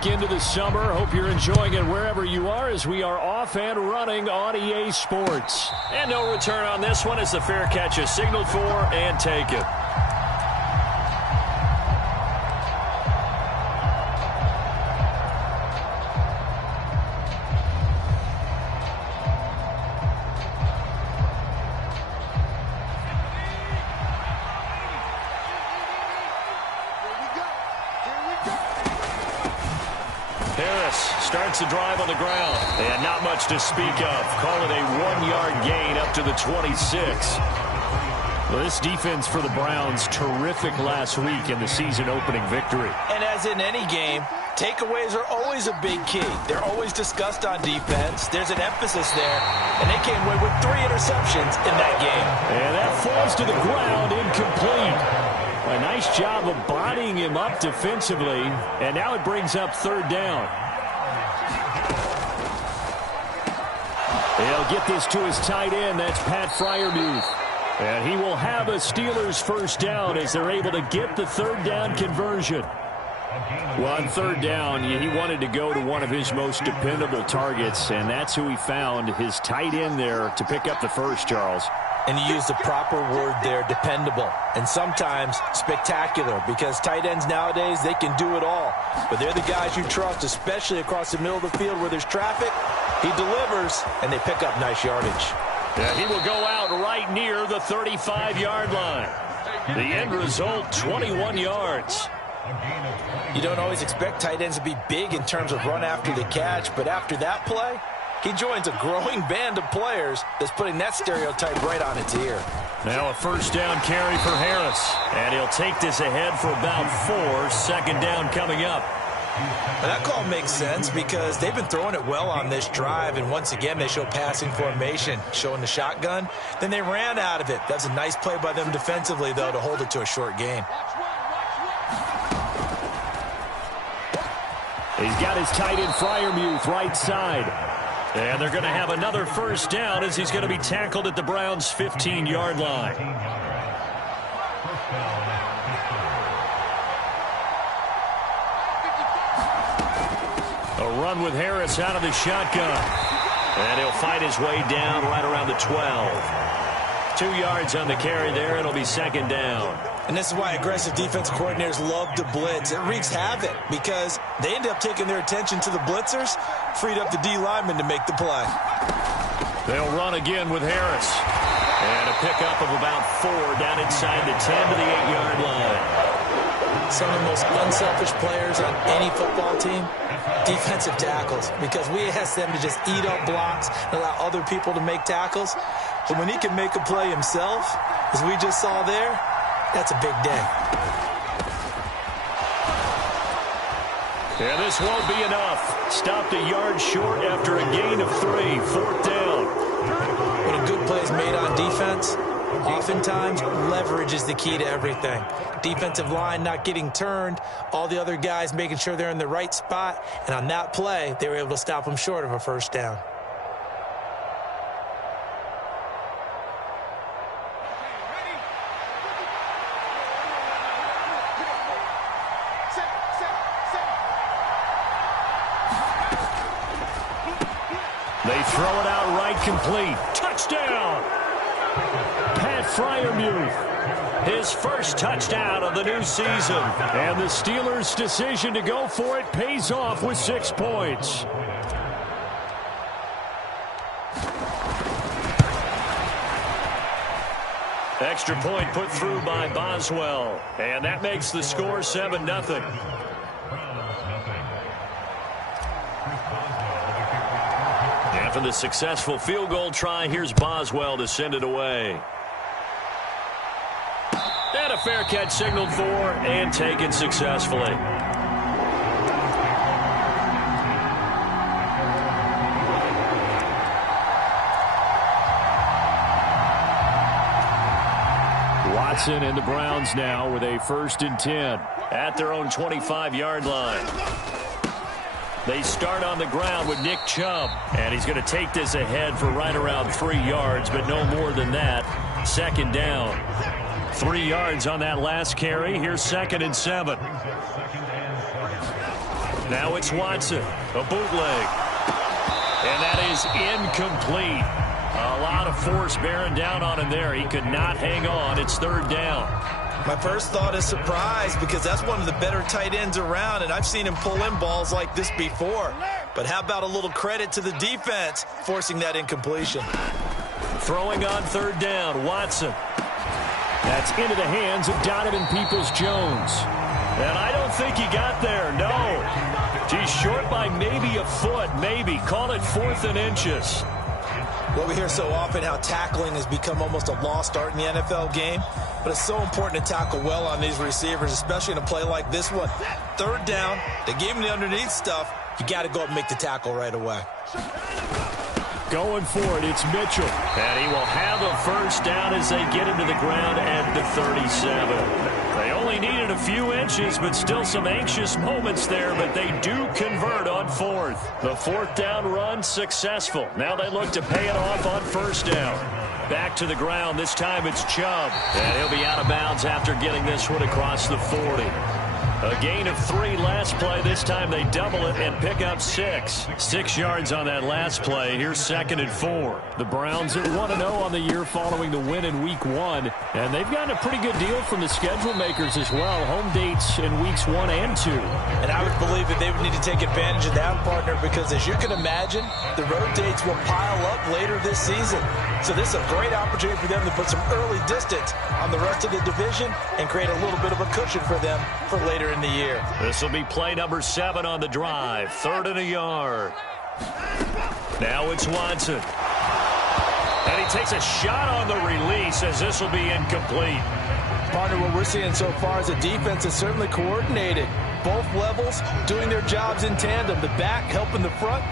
week into the summer. Hope you're enjoying it wherever you are as we are off and running on EA Sports. And no return on this one as the fair catch is signaled for and taken. Starts the drive on the ground. And not much to speak of. Call it a 1-yard gain up to the 26. Well, this defense for the Browns, terrific last week in the season-opening victory. And as in any game, takeaways are always a big key. They're always discussed on defense. There's an emphasis there. And they came away with 3 interceptions in that game. And that falls to the ground, incomplete. A nice job of bodying him up defensively. And now it brings up 3rd down. He'll get this to his tight end. That's Pat Freiermuth. And he will have a Steelers first down as they're able to get the 3rd down conversion. Well, on 3rd down, he wanted to go to one of his most dependable targets, and that's who he found, his tight end there, to pick up the first, Charles. And you used the proper word there, dependable, and sometimes spectacular, because tight ends nowadays, they can do it all. But they're the guys you trust, especially across the middle of the field where there's traffic. He delivers, and they pick up nice yardage. Yeah, he will go out right near the 35-yard line. The end result, 21 yards. You don't always expect tight ends to be big in terms of run after the catch, but after that play, he joins a growing band of players that's putting that stereotype right on its ear. Now a first down carry for Harris. And he'll take this ahead for about 4. 2nd down coming up. And that call makes sense because they've been throwing it well on this drive, and once again they show passing formation, showing the shotgun. Then they ran out of it. That's a nice play by them defensively, though, to hold it to a short gain. He's got his tight end Freiermuth right side. And they're going to have another first down as he's going to be tackled at the Browns' 15-yard line. A run with Harris out of the shotgun. And he'll fight his way down right around the 12. 2 yards on the carry there. It'll be 2nd down. And this is why aggressive defensive coordinators love to blitz. It wreaks havoc because they end up taking their attention to the blitzers, freed up the D lineman to make the play. They'll run again with Harris. And a pickup of about 4 down inside the 10 to the 8-yard line. Some of the most unselfish players on any football team, defensive tackles, because we ask them to just eat up blocks and allow other people to make tackles. But when he can make a play himself, as we just saw there, that's a big day. And this won't be enough. Stopped a yard short after a gain of 3. 4th down. When a good play is made on defense, oftentimes leverage is the key to everything. Defensive line not getting turned, all the other guys making sure they're in the right spot, and on that play, they were able to stop them short of a first down. They throw it out right, complete. Touchdown! Pat Freiermuth, his first touchdown of the new season. And the Steelers' decision to go for it pays off with 6 points. Extra point put through by Boswell. And that makes the score 7-0. After the successful field goal try, here's Boswell to send it away. And a fair catch signaled for and taken successfully. Watson and the Browns now with a 1st and 10 at their own 25-yard line. They start on the ground with Nick Chubb, and he's going to take this ahead for right around 3 yards, but no more than that. 2nd down. 3 yards on that last carry. Here's 2nd and 7. Now it's Watson, a bootleg. And that is incomplete. A lot of force bearing down on him there. He could not hang on. It's third down. My first thought is surprise because that's one of the better tight ends around, and I've seen him pull in balls like this before. But how about a little credit to the defense forcing that incompletion? Throwing on third down, Watson. That's into the hands of Donovan Peoples-Jones. And I don't think he got there, no. He's short by maybe a foot, maybe. Call it 4th and inches. Well, we hear so often how tackling has become almost a lost art in the NFL game, but it's so important to tackle well on these receivers, especially in a play like this one. Third down, they gave him the underneath stuff. You got to go up and make the tackle right away. Going for it, it's Mitchell. And he will have a first down as they get into the ground at the 37. They only needed a few inches, but still some anxious moments there, but they do convert on 4th. The 4th down run successful. Now they look to pay it off on first down. Back to the ground. This time it's Chubb. And he'll be out of bounds after getting this one across the 40. A gain of 3 last play. This time they double it and pick up 6. 6 yards on that last play. Here's 2nd and 4. The Browns are 1-0 on the year following the win in Week 1. And they've gotten a pretty good deal from the schedule makers as well. Home dates in Weeks 1 and 2. And I would believe that they would need to take advantage of that, partner, because as you can imagine, the road dates will pile up later this season. So this is a great opportunity for them to put some early distance on the rest of the division and create a little bit of a cushion for them for later in the year. This will be play number 7 on the drive. 3rd and a yard. Now it's Watson. And he takes a shot on the release as this will be incomplete. Partner, what we're seeing so far is a defense that's certainly coordinated. Both levels doing their jobs in tandem. The back helping the front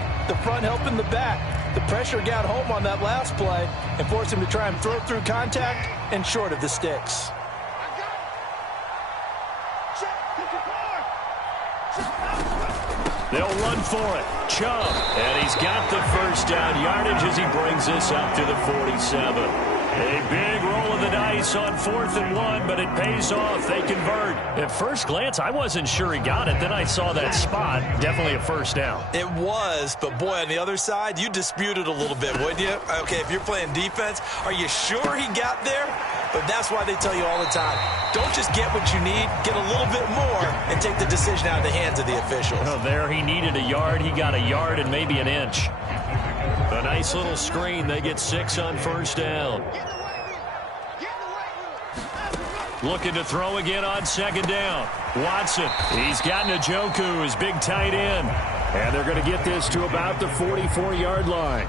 helping the back. The pressure got home on that last play and forced him to try and throw through contact and short of the sticks. They'll run for it. Chubb. And he's got the first down yardage as he brings this up to the 47. A big roll of the dice on 4th and 1, but it pays off. They convert. At first glance, I wasn't sure he got it. Then I saw that spot. Definitely a first down. It was, but boy, on the other side, you dispute it a little bit, wouldn't you? Okay, if you're playing defense, are you sure he got there? But that's why they tell you all the time, don't just get what you need, get a little bit more, and take the decision out of the hands of the officials. Oh, there he needed a yard. He got a yard and maybe an inch. A nice little screen. They get 6 on first down. Looking to throw again on 2nd down. Watson. He's got Njoku, his big tight end. And they're going to get this to about the 44-yard line.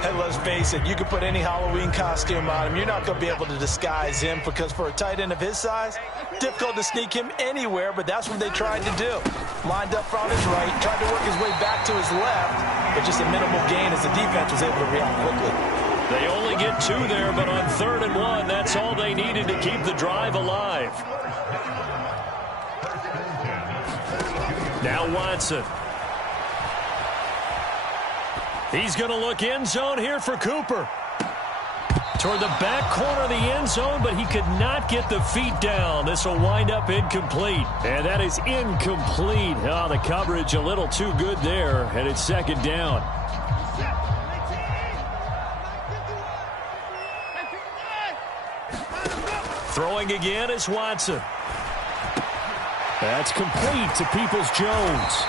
And let's face it, you can put any Halloween costume on him. You're not going to be able to disguise him because for a tight end of his size, difficult to sneak him anywhere, but that's what they tried to do. Lined up on his right, tried to work his way back to his left, but just a minimal gain as the defense was able to react quickly. They only get 2 there, but on 3rd and 1, that's all they needed to keep the drive alive. Now Watson. He's going to look end zone here for Cooper. Toward the back corner of the end zone, but he could not get the feet down. This will wind up incomplete. And that is incomplete. Oh, the coverage a little too good there, and it's 2nd down. Throwing again is Watson. That's complete to Peoples-Jones.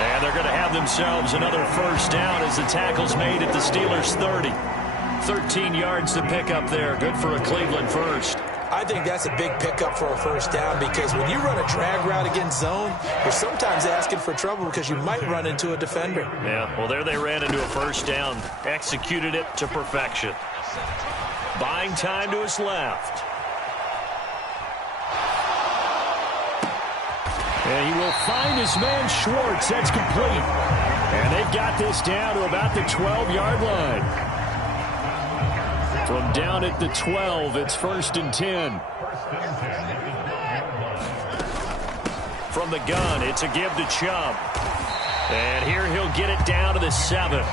And they're going to have themselves another first down as the tackle's made at the Steelers' 30. 13 yards to pick up there. Good for a Cleveland first. I think that's a big pickup for a first down because when you run a drag route against zone, you're sometimes asking for trouble because you might run into a defender. Yeah, well, there they ran into a first down. Executed it to perfection. Buying time to his left. And he will find his man Schwartz. That's complete. And they've got this down to about the 12-yard line. From down at the 12, it's 1st and 10. From the gun, it's a give to Chubb. And here he'll get it down to the 7.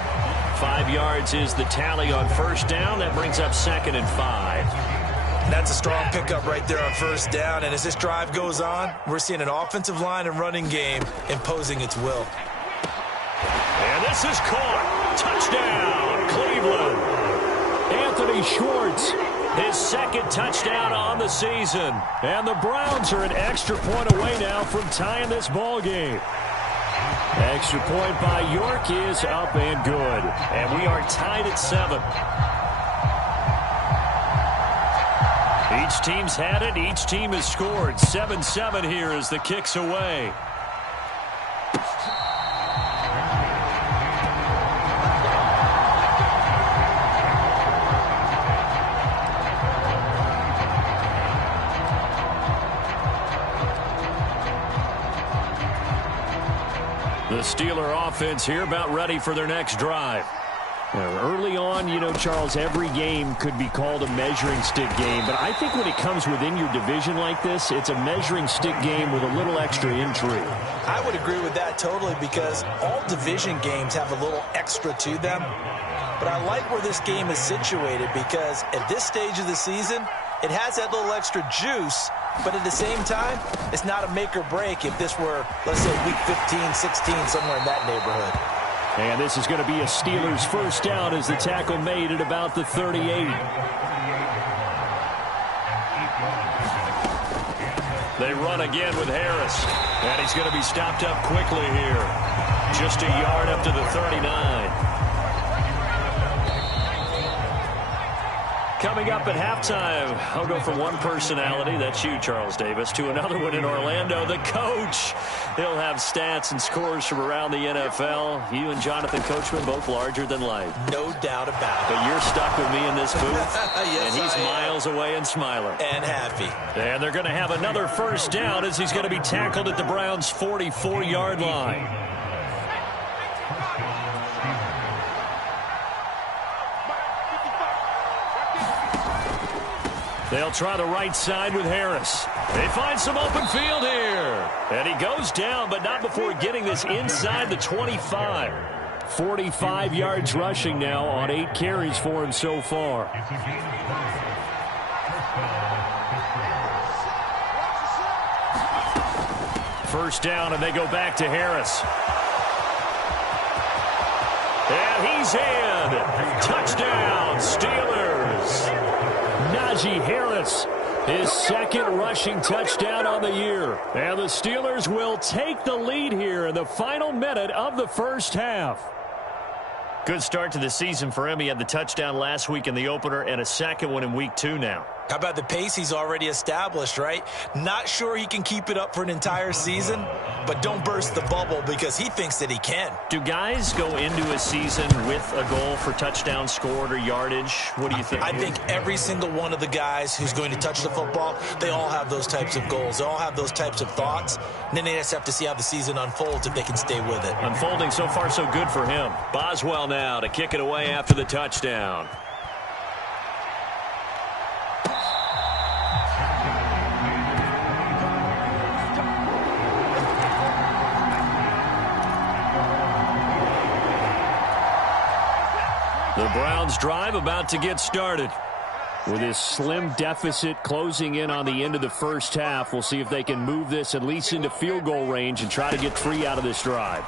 5 yards is the tally on first down. That brings up 2nd and 5. That's a strong pickup right there on first down. And as this drive goes on, we're seeing an offensive line and running game imposing its will. And this is caught. Touchdown, Cleveland. Anthony Schwartz, His second touchdown on the season. and the Browns are an extra point away now from tying this ball game. Extra point by York is up and good. And we are tied at 7. Each team's had it. Each team has scored. 7-7 here as the kick's away. The Steeler offense here about ready for their next drive. Early on, you know, Charles, every game could be called a measuring stick game. But I think when it comes within your division like this, it's a measuring stick game with a little extra intrigue. I would agree with that totally because all division games have a little extra to them. But I like where this game is situated because at this stage of the season, it has that little extra juice. But at the same time, it's not a make or break if this were, let's say, week 15, 16, somewhere in that neighborhood. And this is going to be a Steelers first down as the tackle made at about the 38. They run again with Harris. And he's going to be stopped up quickly here. Just a yard up to the 39. Coming up at halftime, I'll go from one personality, that's you, Charles Davis, to another one in Orlando, the coach. He'll have stats and scores from around the NFL. You and Jonathan Coachman, both larger than life. No doubt about it. But you're stuck with me in this booth, Yes, and he's miles away and smiling. And happy. And they're going to have another first down as he's going to be tackled at the Browns' 44-yard line. They'll try the right side with Harris. They find some open field here. And he goes down, but not before getting this inside the 25. 45 yards rushing now on 8 carries for him so far. First down, and they go back to Harris. And he's in. Touchdown, Steelers. Najee Harris, his second rushing touchdown on the year. And the Steelers will take the lead here in the final minute of the first half. Good start to the season for him. He had the touchdown last week in the opener and a second one in week 2 now. How about the pace he's already established, right? Not sure he can keep it up for an entire season, but don't burst the bubble because he thinks that he can. Do guys go into a season with a goal for touchdown scored or yardage? What do you think? I think every single one of the guys who's going to touch the football, they all have those types of goals. They all have those types of thoughts. And then they just have to see how the season unfolds if they can stay with it. Unfolding so far so good for him. Boswell now to kick it away after the touchdown. The Browns drive about to get started. With this slim deficit closing in on the end of the first half, we'll see if they can move this at least into field goal range and try to get 3 out of this drive.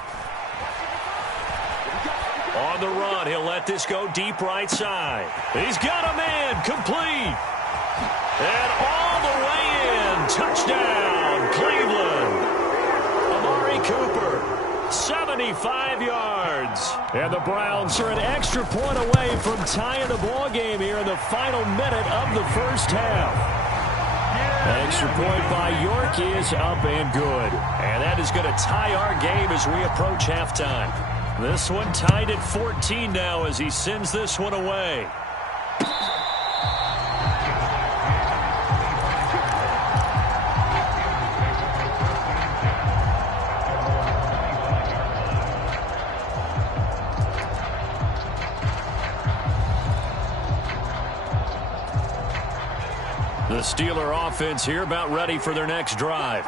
On the run, he'll let this go deep right side. He's got a man, complete. And all the way in. Touchdown, Cleveland. Amari Cooper. 75 yards. And the Browns are an extra point away from tying the ball game here in the final minute of the first half. Extra point by York is up and good. And that is going to tie our game as we approach halftime. This one tied at 14 now as he sends this one away. The Steeler offense here about ready for their next drive.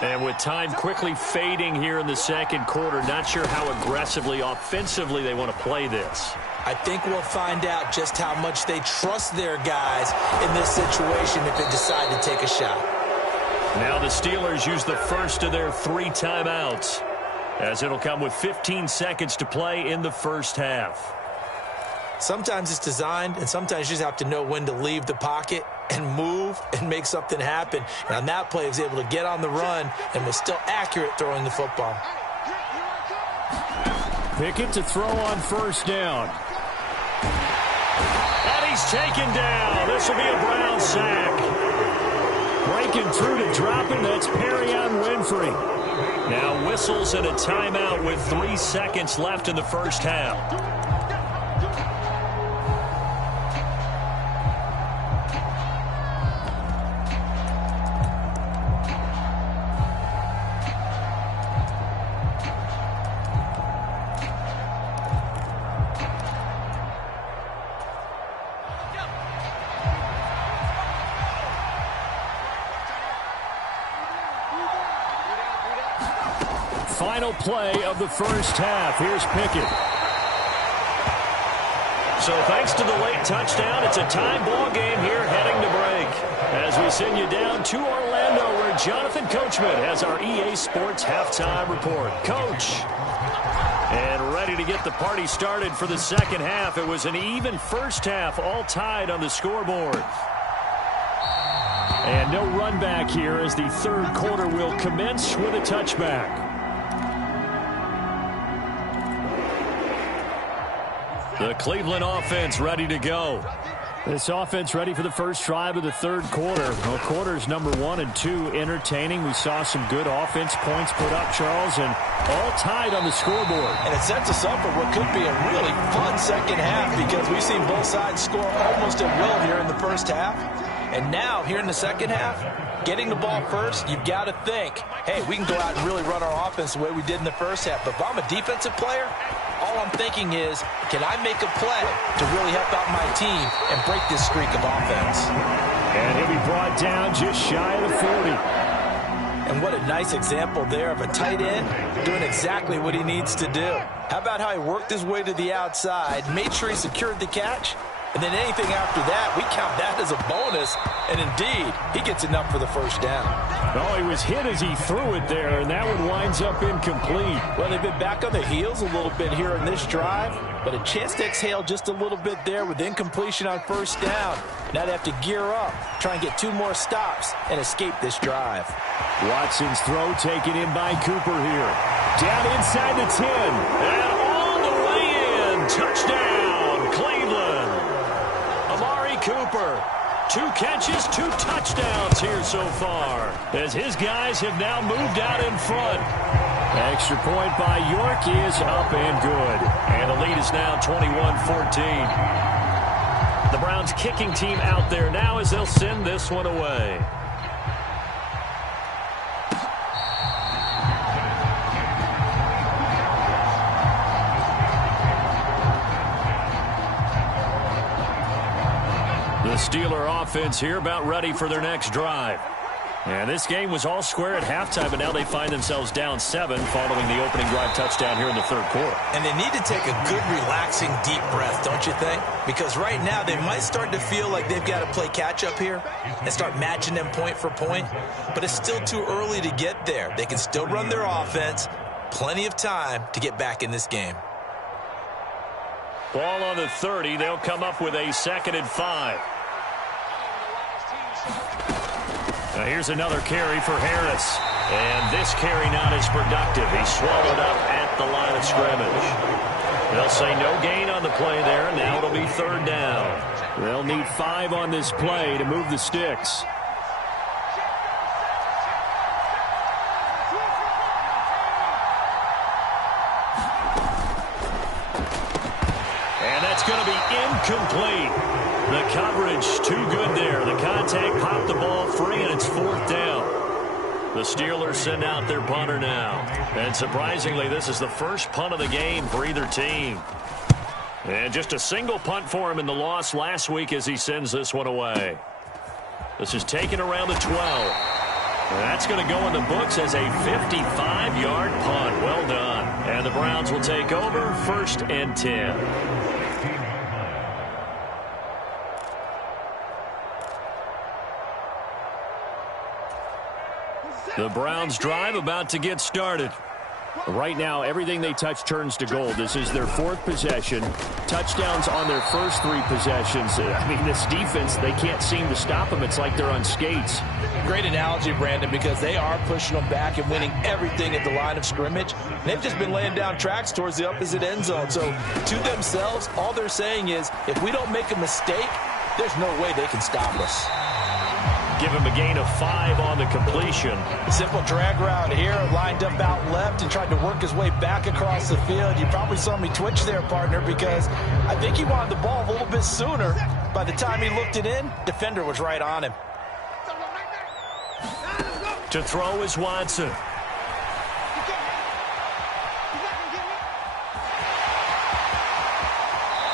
And with time quickly fading here in the second quarter, not sure how aggressively, offensively they want to play this. I think we'll find out just how much they trust their guys in this situation if they decide to take a shot. Now the Steelers use the first of their 3 timeouts, as it'll come with 15 seconds to play in the first half. Sometimes it's designed, and sometimes you just have to know when to leave the pocket and move and make something happen. And on that play, he was able to get on the run and was still accurate throwing the football. Pickett to throw on first down. And he's taken down. This will be a Brown sack. Breaking through to drop him, that's Perrion Winfrey. Now whistles and a timeout with 3 seconds left in the first half. Final play of the first half. Here's Pickett. So thanks to the late touchdown, it's a tie ball game here heading to break. As we send you down to Orlando, where Jonathan Coachman has our EA Sports halftime report. Coach. And ready to get the party started for the second half. It was an even first half, all tied on the scoreboard. And no run back here as the third quarter will commence with a touchback. The Cleveland offense ready to go. This offense ready for the first drive of the third quarter. Well, quarters number 1 and 2 entertaining. We saw some good offense points put up, Charles, and all tied on the scoreboard. And it sets us up for what could be a really fun second half because we've seen both sides score almost at will here in the first half. And now, here in the second half, getting the ball first, you've got to think, hey, we can go out and really run our offense the way we did in the first half. But if I'm a defensive player, all I'm thinking is, can I make a play to really help out my team and break this streak of offense? And he'll be brought down just shy of the 40. And what a nice example there of a tight end doing exactly what he needs to do. How about how he worked his way to the outside, made sure he secured the catch, and then anything after that, we count that as a bonus. And indeed, he gets enough for the first down. Oh, he was hit as he threw it there, and that one winds up incomplete. Well, they've been back on the heels a little bit here in this drive, but a chance to exhale just a little bit there with incompletion on first down. Now they have to gear up, try and get 2 more stops, and escape this drive. Watson's throw taken in by Cooper here. Down inside the 10. And all the way in. Touchdown, Cleveland. Amari Cooper. 2 catches, 2 touchdowns here so far, as his guys have now moved out in front. Extra point by York is up and good. And the lead is now 21-14. The Browns kicking team out there now as they'll send this one away. The Steeler offense here about ready for their next drive. And this game was all square at halftime, but now they find themselves down 7 following the opening drive touchdown here in the third quarter. And they need to take a good, relaxing, deep breath, don't you think? Because right now they might start to feel like they've got to play catch-up here and start matching them point for point. But it's still too early to get there. They can still run their offense. Plenty of time to get back in this game. Ball on the 30. They'll come up with a 2nd and 5. Now here's another carry for Harris. And this carry not as productive. He's swallowed up at the line of scrimmage. They'll say no gain on the play there. Now it'll be 3rd down. They'll need 5 on this play to move the sticks. And that's going to be incomplete. The coverage too good there. The contact popped the ball free, and it's 4th down. The Steelers send out their punter now. And surprisingly, this is the first punt of the game for either team. And just a single punt for him in the loss last week as he sends this one away. This is taken around the 12. That's going to go in the books as a 55-yard punt. Well done. And the Browns will take over 1st and 10. The Browns drive about to get started. Right now, everything they touch turns to gold. This is their fourth possession. Touchdowns on their first three possessions. I mean, this defense, they can't seem to stop them. It's like they're on skates. Great analogy, Brandon, because they are pushing them back and winning everything at the line of scrimmage. They've just been laying down tracks towards the opposite end zone. So to themselves, all they're saying is, if we don't make a mistake, there's no way they can stop us. Give him a gain of 5 on the completion. Simple drag route here, lined up out left and tried to work his way back across the field. You probably saw me twitch there, partner, because I think he wanted the ball a little bit sooner. By the time he looked it in, defender was right on him. To throw is Watson.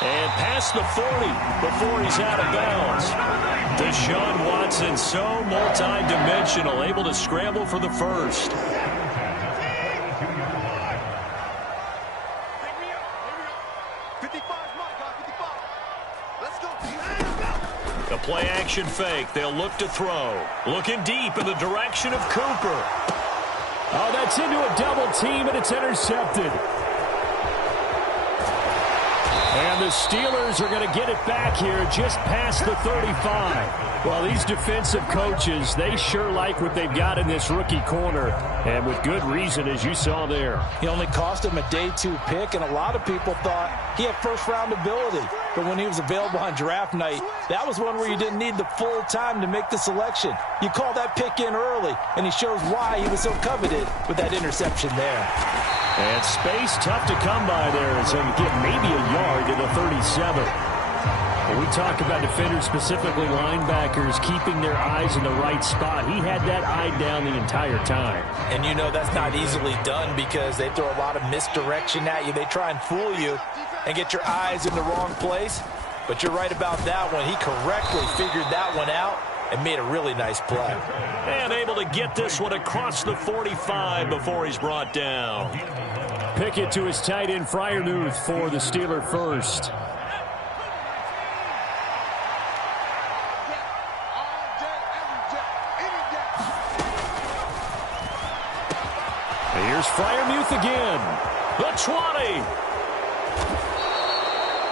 And past the 40 before he's out of bounds. Deshaun Watson, so multi-dimensional, able to scramble for the first. A play-action fake. They'll look to throw. Looking deep in the direction of Cooper. Oh, that's into a double team, and it's intercepted. And the Steelers are going to get it back here just past the 35. Well, these defensive coaches, they sure like what they've got in this rookie corner. And with good reason, as you saw there. He only cost him a day 2 pick, and a lot of people thought he had first-round ability. But when he was available on draft night, that was one where you didn't need the full time to make the selection. You call that pick in early, and he shows why he was so coveted with that interception there. And space tough to come by there as they get maybe a yard to the 37. When we talk about defenders, specifically linebackers, keeping their eyes in the right spot, he had that eye down the entire time. And you know that's not easily done because they throw a lot of misdirection at you. They try and fool you and get your eyes in the wrong place. But you're right about that one. He correctly figured that one out and made a really nice play. And able to get this one across the 45 before he's brought down. Pickett to his tight end, Freiermuth, for the Steeler first. Here's Freiermuth again. The 20.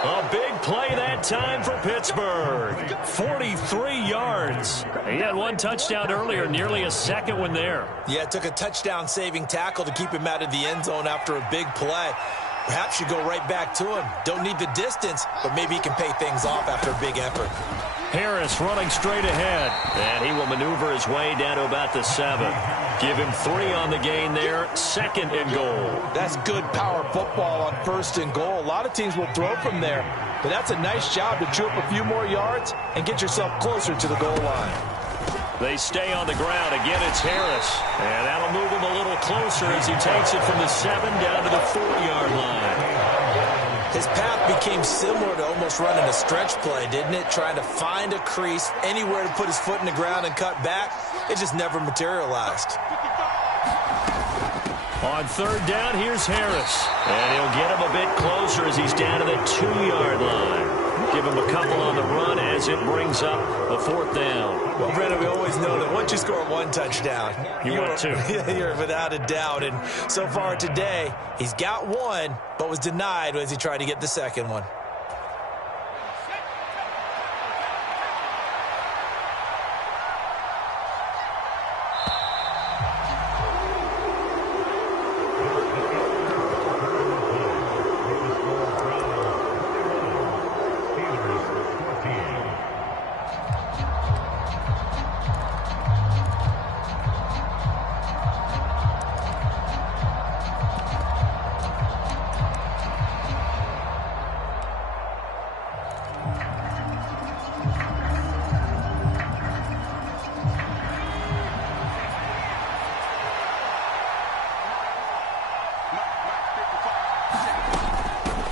A big play that time for Pittsburgh. 43 yards. He had one touchdown earlier, nearly a second one there. Yeah, it took a touchdown-saving tackle to keep him out of the end zone after a big play. Perhaps you go right back to him. Don't need the distance, but maybe he can pay things off after a big effort. Harris running straight ahead. And he will maneuver his way down to about the 7. Give him 3 on the gain there. 2nd and goal. That's good power football on 1st and goal. A lot of teams will throw from there, but that's a nice job to chew up a few more yards and get yourself closer to the goal line. They stay on the ground. Again, it's Harris. And that'll move him a little closer as he takes it from the 7 down to the 4-yard line. His path became similar to almost running a stretch play, didn't it? Trying to find a crease, anywhere to put his foot in the ground and cut back. It just never materialized. On 3rd down, here's Harris. And he'll get him a bit closer as he's down to the 2-yard line. Give him a couple on the run as it brings up a 4th down. Well, Brandon, we always know that once you score 1 touchdown, you want 2. You're without a doubt. And so far today, he's got 1, but was denied as he tried to get the 2nd one.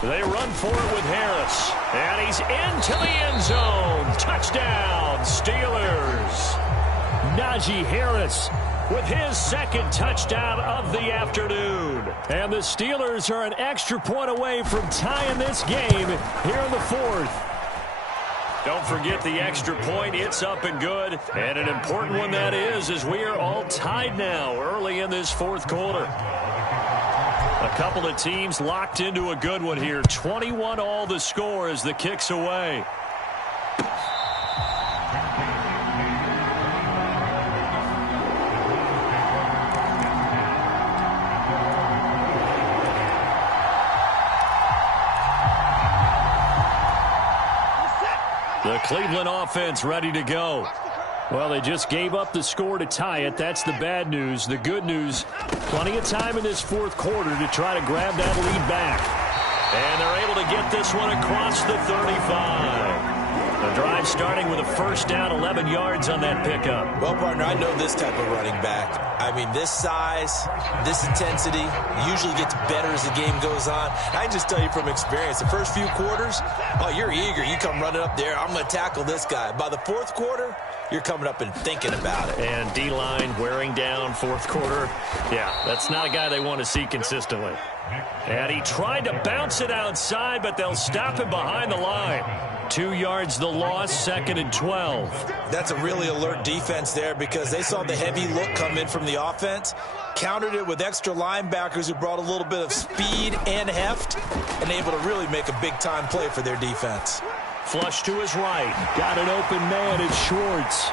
They run for it with Harris. And he's into the end zone. Touchdown, Steelers. Najee Harris with his 2nd touchdown of the afternoon. And the Steelers are an extra point away from tying this game here in the 4th. Don't forget the extra point. It's up and good. And an important one that is, as we are all tied now early in this fourth quarter. A couple of teams locked into a good one here. 21 all the score as the kick's away. The Cleveland offense ready to go. Well, they just gave up the score to tie it. That's the bad news. The good news, plenty of time in this fourth quarter to try to grab that lead back. And they're able to get this one across the 35. The drive starting with a first down, 11 yards on that pickup. Well, partner, I know this type of running back. I mean, this size, this intensity usually gets better as the game goes on. I can just tell you from experience, the first few quarters, oh, you're eager. You come running up there, I'm going to tackle this guy. By the fourth quarter, you're coming up and thinking about it. And D-line wearing down fourth quarter. Yeah, that's not a guy they want to see consistently. And he tried to bounce it outside, but they'll stop him behind the line. 2 yards the loss, 2nd and 12. That's a really alert defense there because they saw the heavy look come in from the offense, countered it with extra linebackers who brought a little bit of speed and heft, and able to really make a big-time play for their defense. Flush to his right. Got an open man, it's Schwartz.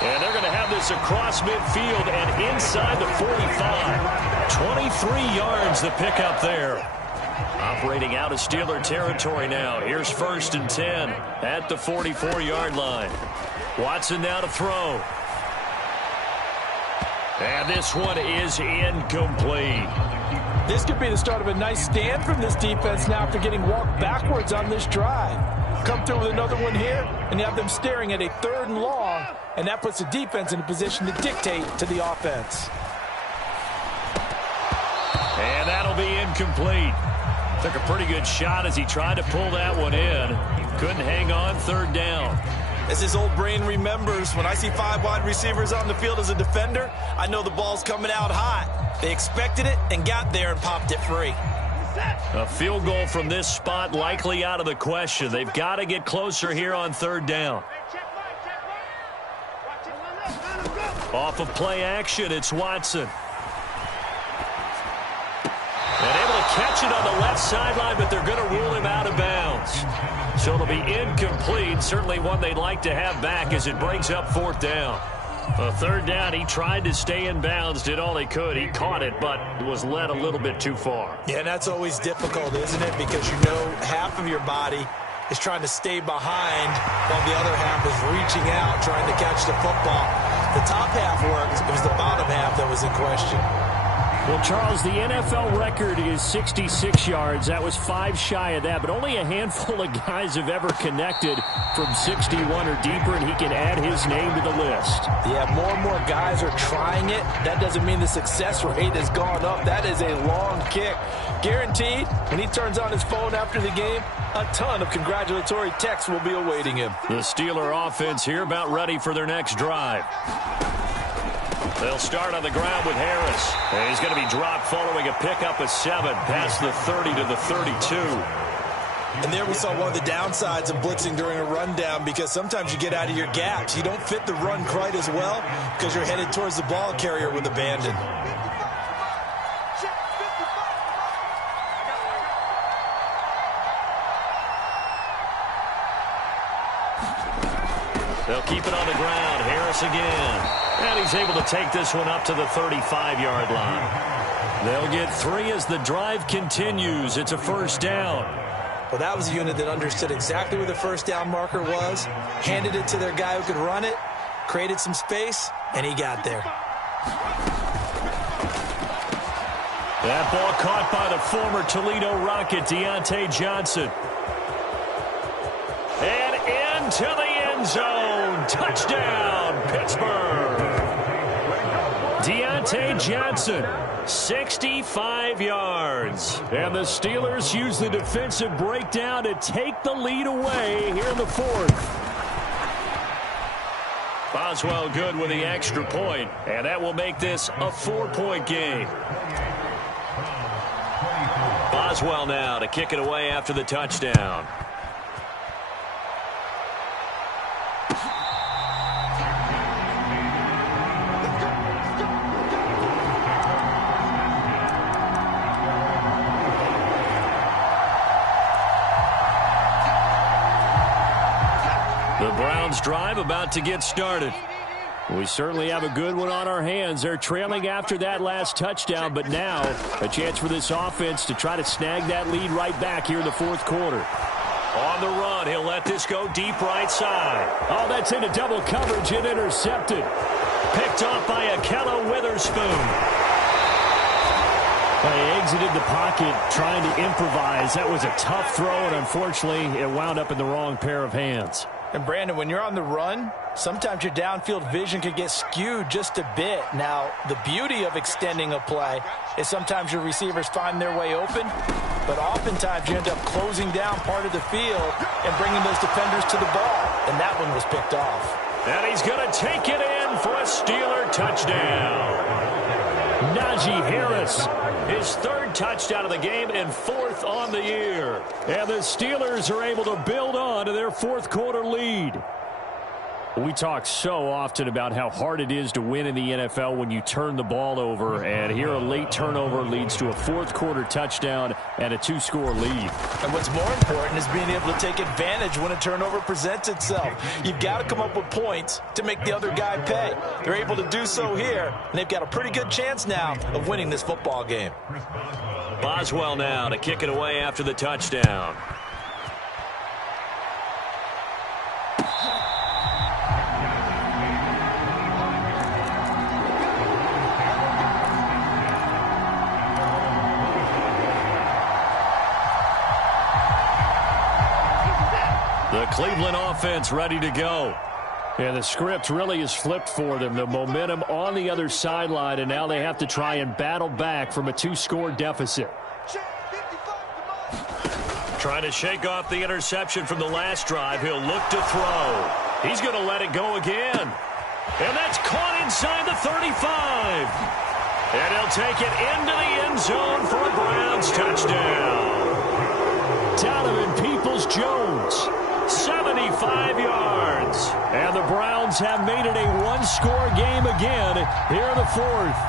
And they're going to have this across midfield and inside the 45. 23 yards the pickup there. Operating out of Steeler territory now. Here's 1st and 10 at the 44-yard line. Watson now to throw. And this one is incomplete. This could be the start of a nice stand from this defense now after getting walked backwards on this drive. Come through with another one here, and you have them staring at a 3rd and long, and that puts the defense in a position to dictate to the offense. And that'll be incomplete. Took a pretty good shot as he tried to pull that one in. Couldn't hang on, 3rd down. As his old brain remembers, when I see 5 wide receivers on the field as a defender, I know the ball's coming out hot. They expected it and got there and popped it free. A field goal from this spot likely out of the question. They've got to get closer here on 3rd down. Off of play action, it's Watson. And able to catch it on the left sideline, but they're going to rule him out of bounds. So it'll be incomplete. Certainly one they'd like to have back as it brings up 4th down. 3rd down, he tried to stay in bounds, did all he could. He caught it, but was led a little bit too far. Yeah, and that's always difficult, isn't it? Because you know half of your body is trying to stay behind while the other half is reaching out, trying to catch the football. The top half worked. It was the bottom half that was in question. Well, Charles, the NFL record is 66 yards. That was 5 shy of that, but only a handful of guys have ever connected from 61 or deeper, and he can add his name to the list. Yeah, more and more guys are trying it. That doesn't mean the success rate has gone up. That is a long kick. Guaranteed, when he turns on his phone after the game, a ton of congratulatory texts will be awaiting him. The Steeler offense here about ready for their next drive. They'll start on the ground with Harris. And he's going to be dropped following a pickup of 7 past the 30 to the 32. And there we saw one of the downsides of blitzing during a rundown because sometimes you get out of your gaps. You don't fit the run quite as well because you're headed towards the ball carrier with abandon. They'll keep it on the ground. Harris again. And he's able to take this one up to the 35-yard line. They'll get 3 as the drive continues. It's a 1st down. Well, that was a unit that understood exactly where the 1st down marker was, handed it to their guy who could run it, created some space, and he got there. That ball caught by the former Toledo Rocket, Deontay Johnson. And into the end zone. Touchdown, Pittsburgh. Deontay Johnson, 65 yards. And the Steelers use the defensive breakdown to take the lead away here in the 4th. Boswell good with the extra point, and that will make this a 4-point game. Boswell now to kick it away after the touchdown. The Browns drive about to get started. We certainly have a good one on our hands. They're trailing after that last touchdown, but now a chance for this offense to try to snag that lead right back here in the fourth quarter. On the run, he'll let this go deep right side. Oh, that's into double coverage and intercepted. Picked off by Ahkello Witherspoon. He exited the pocket trying to improvise. That was a tough throw, and unfortunately, it wound up in the wrong pair of hands. And, Brandon, when you're on the run, sometimes your downfield vision can get skewed just a bit. Now, the beauty of extending a play is sometimes your receivers find their way open, but oftentimes you end up closing down part of the field and bringing those defenders to the ball, and that one was picked off. And he's going to take it in for a Steeler touchdown. Najee Harris. His third touchdown of the game and fourth on the year. And the Steelers are able to build on to their fourth quarter lead. We talk so often about how hard it is to win in the NFL when you turn the ball over. And here a late turnover leads to a fourth quarter touchdown and a 2-score lead. And what's more important is being able to take advantage when a turnover presents itself. You've got to come up with points to make the other guy pay. They're able to do so here, and they've got a pretty good chance now of winning this football game. Boswell now to kick it away after the touchdown. The Cleveland offense ready to go. And the script really is flipped for them. The momentum on the other sideline, and now they have to try and battle back from a 2-score deficit. Trying to shake off the interception from the last drive. He'll look to throw. He's going to let it go again. And that's caught inside the 35. And he'll take it into the end zone for a Browns touchdown. Donovan Peoples-Jones. 75 yards. And the Browns have made it a 1-score game again here in the fourth.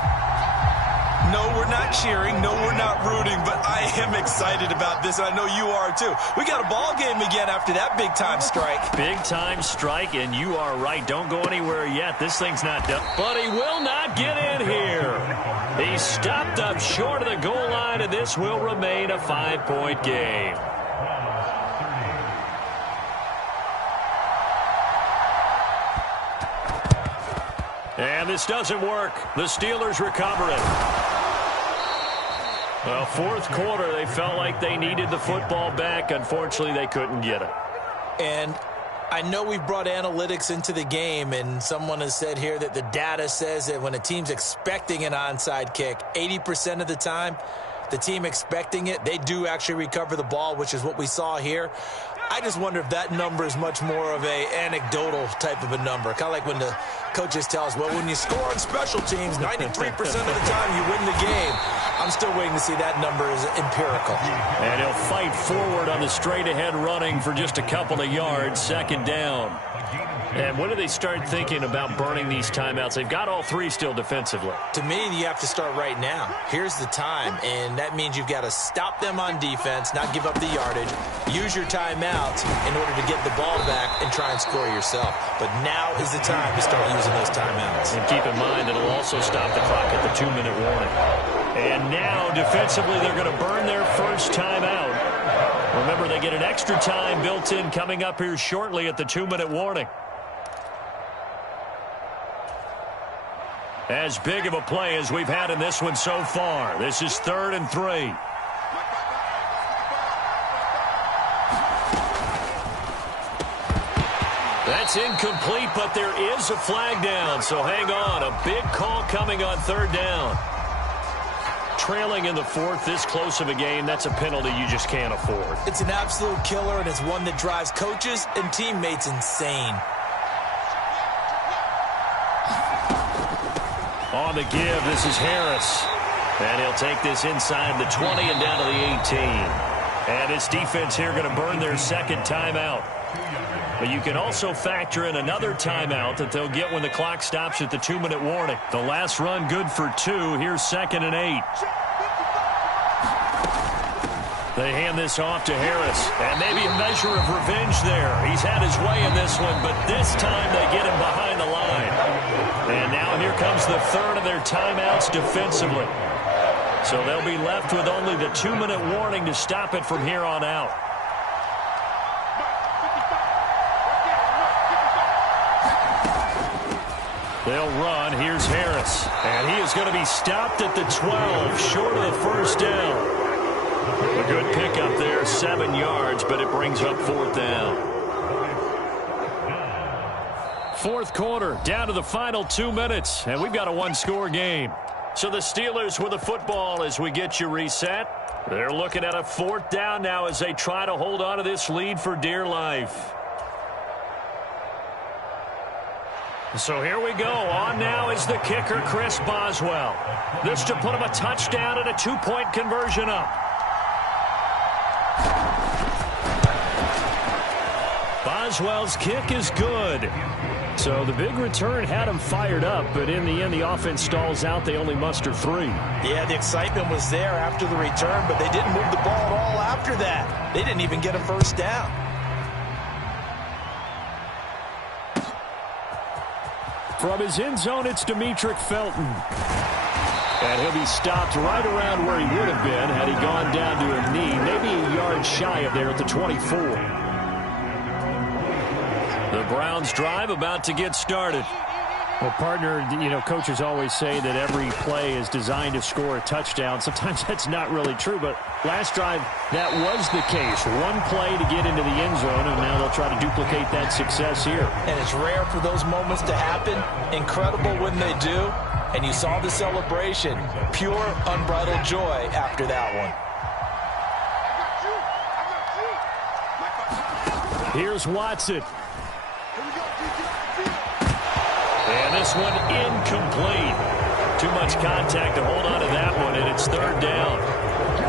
No, we're not cheering. No, we're not rooting. But I am excited about this, and I know you are too. We got a ball game again after that big-time strike. Big-time strike, and you are right. Don't go anywhere yet. This thing's not done. But he will not get in here. He stopped up short of the goal line, and this will remain a 5-point game. And this doesn't work. The Steelers recover it. Well, fourth quarter, they felt like they needed the football back. Unfortunately, they couldn't get it. And I know we've brought analytics into the game, and someone has said here that the data says that when a team's expecting an onside kick, 80% of the time, the team expecting it, they do actually recover the ball, which is what we saw here. I just wonder if that number is much more of a anecdotal type of a number. Kind of like when the coaches tell us, well, when you score on special teams, 93% of the time you win the game. I'm still waiting to see that number is empirical. And he'll fight forward on the straight-ahead running for just a couple of yards, second down. And when do they start thinking about burning these timeouts? They've got all three still defensively. To me, you have to start right now. Here's the time, and that means you've got to stop them on defense, not give up the yardage, use your timeouts in order to get the ball back and try and score yourself. But now is the time to start using those timeouts. And keep in mind, it'll also stop the clock at the 2-minute warning. And now, defensively, they're going to burn their first timeout. Remember, they get an extra time built in coming up here shortly at the 2-minute warning. As big of a play as we've had in this one so far. This is 3rd and 3. That's incomplete, but there is a flag down, so hang on. A big call coming on 3rd down. Trailing in the fourth, this close of a game, that's a penalty you just can't afford. It's an absolute killer, and it's one that drives coaches and teammates insane. On the give, this is Harris. And he'll take this inside the 20 and down to the 18. And his defense here going to burn their second timeout. But you can also factor in another timeout that they'll get when the clock stops at the 2-minute warning. The last run good for 2. Here's 2nd and 8. They hand this off to Harris. And maybe a measure of revenge there. He's had his way in this one, but this time they get him behind the line. And now here comes the third of their timeouts defensively. So they'll be left with only the 2-minute warning to stop it from here on out. They'll run. Here's Harris. And he is going to be stopped at the 12, short of the first down. A good pickup there, 7 yards, but it brings up 4th down. Fourth quarter, down to the final 2 minutes, and we've got a one-score game. So the Steelers with the football as we get you reset. They're looking at a 4th down now as they try to hold on to this lead for dear life. So here we go. On now is the kicker, Chris Boswell. This to put him a touchdown and a 2-point conversion up. Boswell's kick is good. So the big return had him fired up, but in the end, the offense stalls out. They only muster 3. Yeah, the excitement was there after the return, but they didn't move the ball at all after that. They didn't even get a first down. From his end zone, it's Demetric Felton. And he'll be stopped right around where he would have been had he gone down to a knee, maybe a yard shy of there at the 24. The Browns drive about to get started. Well, partner, you know, coaches always say that every play is designed to score a touchdown. Sometimes that's not really true, but last drive, that was the case. One play to get into the end zone, and now they'll try to duplicate that success here. And it's rare for those moments to happen. Incredible when they do. And you saw the celebration. Pure, unbridled joy after that one. Here's Watson. And this one incomplete. Too much contact to hold on to that one, and it's 3rd down.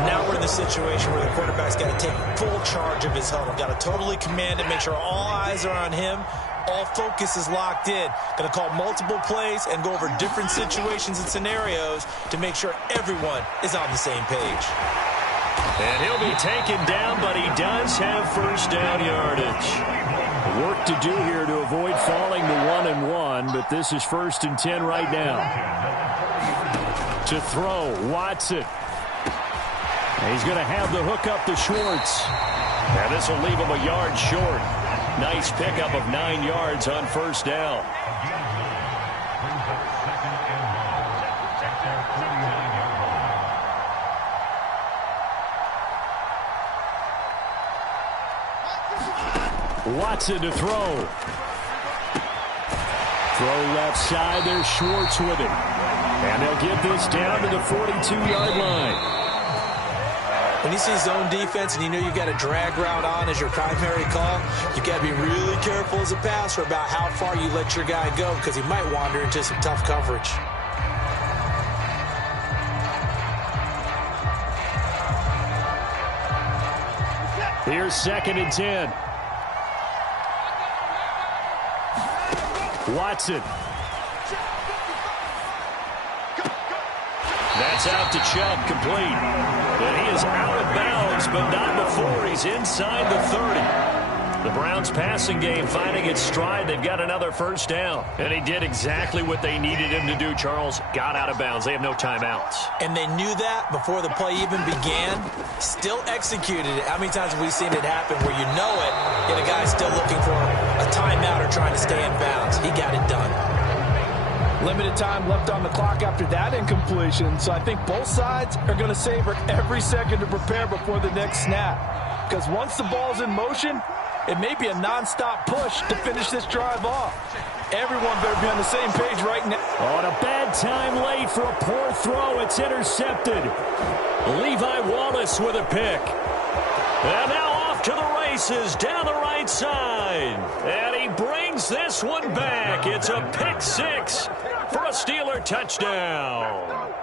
Now we're in the situation where the quarterback's got to take full charge of his huddle. Got to totally command it, make sure all eyes are on him. All focus is locked in. Going to call multiple plays and go over different situations and scenarios to make sure everyone is on the same page. And he'll be taken down, but he does have first down yardage. Work to do here to avoid falling to 1-1, but this is 1st and 10 right now. To throw, Watson. He's going to have the hook up to Schwartz. And this will leave him a yard short. Nice pickup of 9 yards on first down. Watson to throw. Throw left side. There's Schwartz with it. And they'll get this down to the 42-yard line. When you see zone defense and you know you got a drag route on as your primary call, you got to be really careful as a passer about how far you let your guy go because he might wander into some tough coverage. Here's 2nd and 10. Watson. That's out to Chubb, complete. And he is out of bounds, but not before he's inside the 30. The Browns passing game finding its stride. They've got another first down. And he did exactly what they needed him to do, Charles. Got out of bounds. They have no timeouts. And they knew that before the play even began. Still executed it. How many times have we seen it happen where you know it, yet a guy's still looking for a timeout or trying to stay in bounds? He got it done. Limited time left on the clock after that incompletion, so I think both sides are going to savor every second to prepare before the next snap. Because once the ball's in motion, it may be a nonstop push to finish this drive off. Everyone better be on the same page right now. On a bad time late for a poor throw. It's intercepted. Levi Wallace with a pick. And now off to the races down the right side. And he brings this one back. It's a pick 6 for a Steeler touchdown.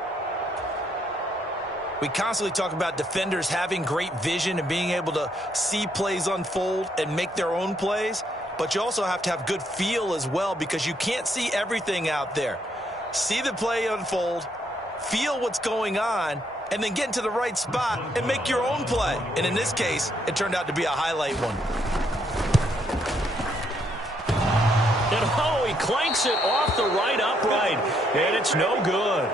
We constantly talk about defenders having great vision and being able to see plays unfold and make their own plays. But you also have to have good feel as well because you can't see everything out there. See the play unfold, feel what's going on, and then get into the right spot and make your own play. And in this case, it turned out to be a highlight one. And oh, he clanks it off the right upright, and it's no good.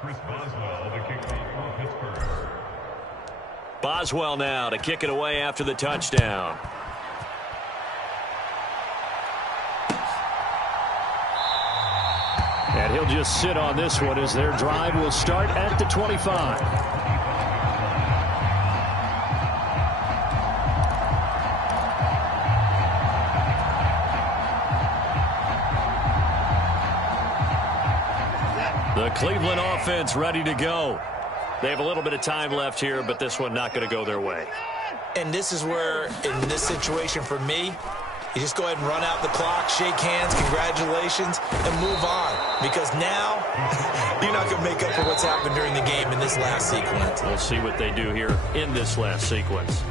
Chris Boswell, the kickoff for Pittsburgh. Boswell now to kick it away after the touchdown. And he'll just sit on this one as their drive will start at the 25. The Cleveland offense ready to go. They have a little bit of time left here, but this one not going to go their way. And this is where, in this situation for me, you just go ahead and run out the clock, shake hands, congratulations, and move on. Because now, you're not going to make up for what's happened during the game in this last sequence. We'll see what they do here in this last sequence.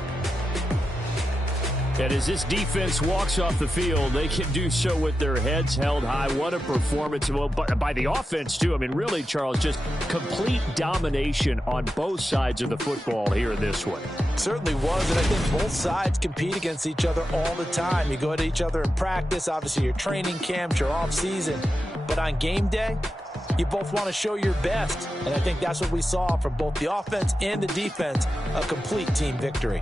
And as this defense walks off the field, they can do so with their heads held high. What a performance. Well, by the offense, too. I mean, really, Charles, just complete domination on both sides of the football here in this one. Certainly was, and I think both sides compete against each other all the time. You go at each other in practice, obviously your training camps, your off-season. But on game day, you both want to show your best. And I think that's what we saw from both the offense and the defense, a complete team victory.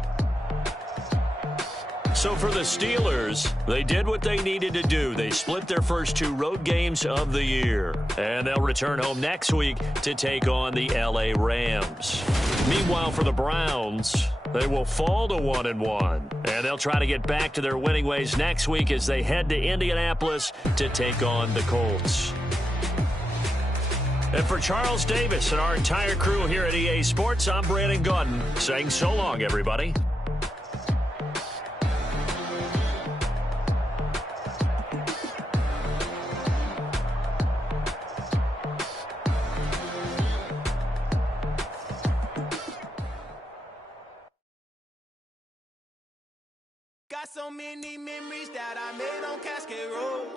So for the Steelers, they did what they needed to do. They split their first 2 road games of the year. And they'll return home next week to take on the LA Rams. Meanwhile, for the Browns, they will fall to 1-1. And they'll try to get back to their winning ways next week as they head to Indianapolis to take on the Colts. And for Charles Davis and our entire crew here at EA Sports, I'm Brandon Gaudin saying so long, everybody. Got so many memories that I made on Cascade Road.